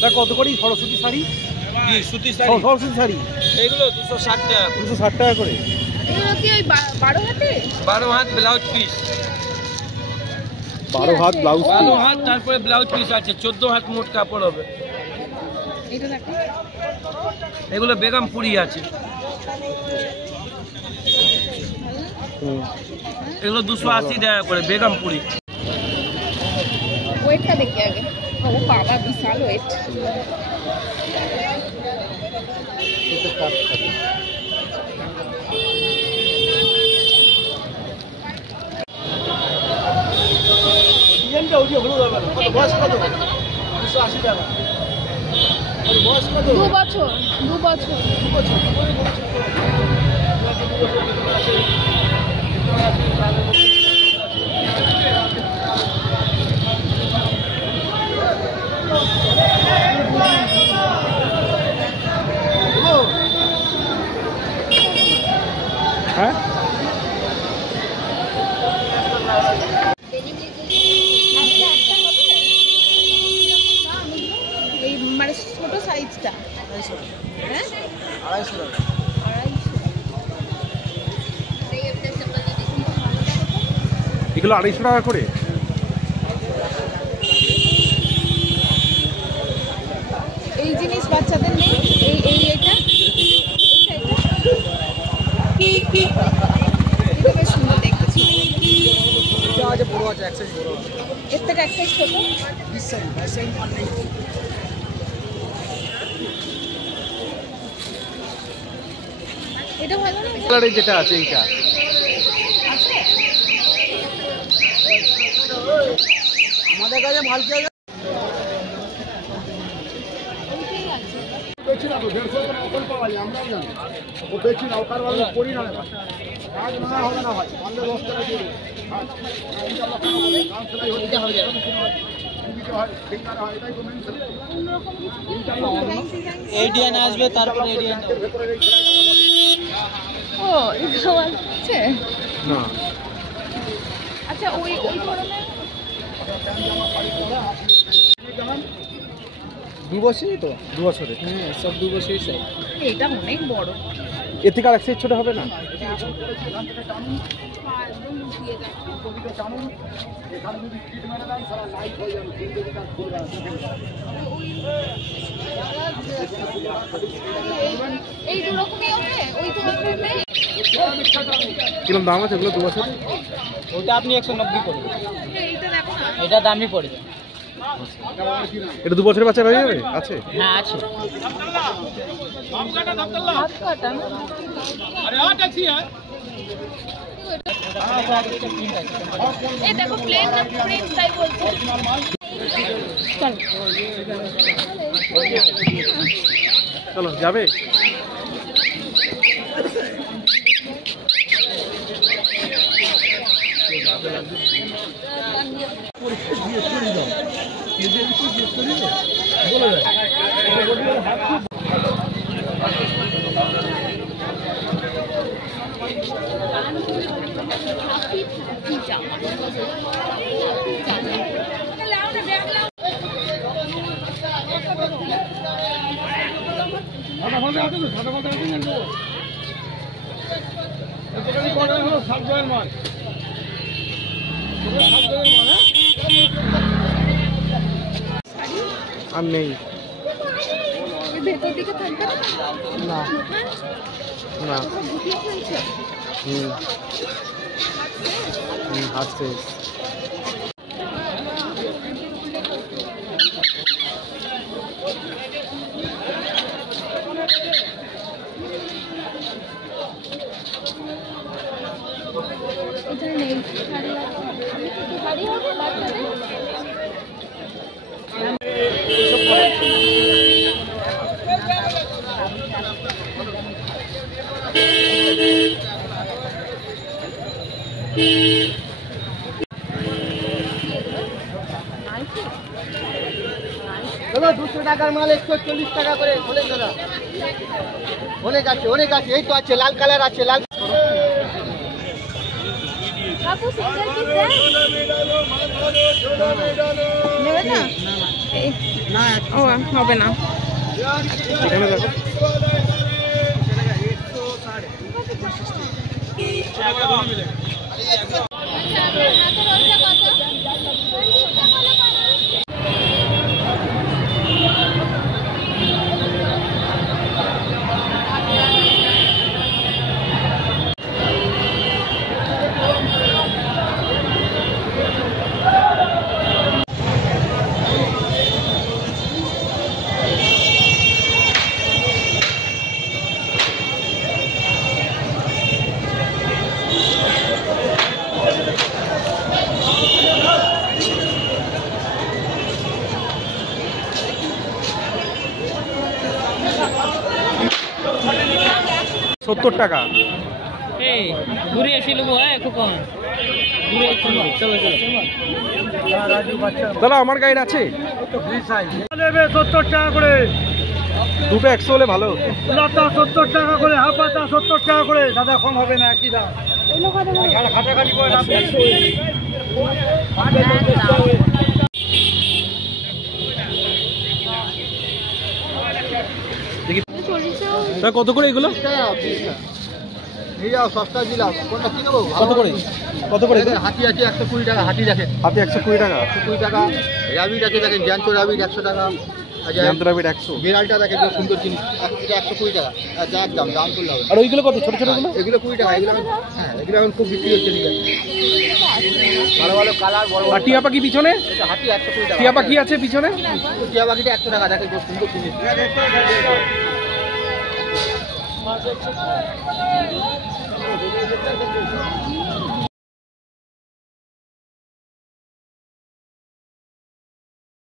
তা কত করে সরস্বতী শাড়ি? সুতি শাড়ি, সরস্বতী শাড়ি এগুলো 260 টাকা। 260 টাকা করে। এগুলো কি ওই 12 হাতে? 12 হাত ব্লাউজ পিস। 12 হাত ব্লাউজ পিস। 12 হাত, তারপরে ব্লাউজ পিস আছে। 14 হাত মোট কাপড় হবে। এটা দেখো, এগুলো বেগমপুরি আছে। এগুলো 280 টাকা করে বেগমপুরি। ওয়েটটা দেখি আগে। ও বাবা, বিশাল ওয়েট। দু বছর। হ্যাঁ, এই মানে ছোট সাইজটা 250 হ্যাঁ 250 টাকা। এগুলো 250 টাকা করে। এই জিনিস বাচ্চাদের নেই। এটা বেশ সুন্দর দেখতে। বড় আছে, এক সাইজ বড় আছে। এর থেকে এক সাইজ ছোট। এটা ভালো না? কালারের যেটা আছে এইটা আমাদের কাছে মাল কি আছে? বেচি না তো 150 টাকা ওপর পাওয়া যায়, আমরাও জানি। ও বেচি না, ওকার বালে করি না ভাই। কাজ না হবে না ভাই, পারলে 10 টাকা দিয়ে দেবো। এটা হবে যায়। এডিয়ান আসবে, তারপরে এডিয়ান ও এটা আছে না। আচ্ছা, ওই ধরনের 2 বছরই তো? 2 বছরে। হ্যাঁ, সব 2 বছরই চাই। এটা অনেক বড়। এর থেকে আর এক সাইজ ছোট হবে না? এই দু রকমই হবে, ওই ধরনের নেই। কিরকম দাম আছে এগুলো 2 বছর? ওটা আপনি 190 করবেন। এইটা দেখো না, এটা দামই পড়বে। এটা 2 বছরের বাচ্চা হয়ে যাবে? আছে? হ্যাঁ আছে। হাত কাটা না? এই দেখো, প্লেন না প্রিন্ট তাই বলছি। চল চলো, যাবে? আর নেই। ভেতর দিকে থাকবে না না। গুটিয়ে ফেলছে। হাত শেষ। এখানে নেই শাড়ি হবে বাচ্চাদের। দাদা 200 টাকার মাল 140 টাকা করে বলেন দাদা। অনেক আছে, অনেক আছে। এই তো আছে, লাল কালার আছে, লাল। সব কাকু সিঙ্গেল পিস দেন নেবে না ও হবে না এখানে দেখো $70 টাকা। এই ঘুরে এসে নেবো হ্যাঁ কখন ঘুরে এসে নেবো চলো চলো দাদা আমার গাইড আছে? নেবে 70 টাকা করে, দুটো 100 হলে ভালো হতো। লাতা 70 টাকা করে, হাফাতা 70 টাকা করে। দাদা কম হবে না, কি দাম? খাটাখাটি করে লাভ নেই। তা কত করে এগুলো? নিয়ে যাও, সস্তা দিলাম। কোনটা কি নেবো? কত করে? কত করে? হাতি আছে 120 টাকা, হাতি দেখেন হাতে 120 টাকা। 120 টাকা। রাবিট আছে দেখেন, জ্যান্ত রাবিট 100 টাকা। জ্যান্ত রাবিট 100। বিড়ালটা দেখেন, খুব সুন্দর জিনিস, এটা 120 টাকা। আচ্ছা একদম দাম করলে হবে। আর ওইগুলো কত? ছোট ছোট গুলো? এগুলো 20 টাকা। এগুলো এখন খুব বিক্রি হচ্ছে। নিয়ে ভালো ভালো কালার, বড় বড়। আর টিয়া পাখি পিছনে? এটা হাতি 120 টাকা। টিয়া পাখি আছে পিছনে? টিয়া পাখিটা 100 টাকা। দেখেন খুব সুন্দর জিনিস।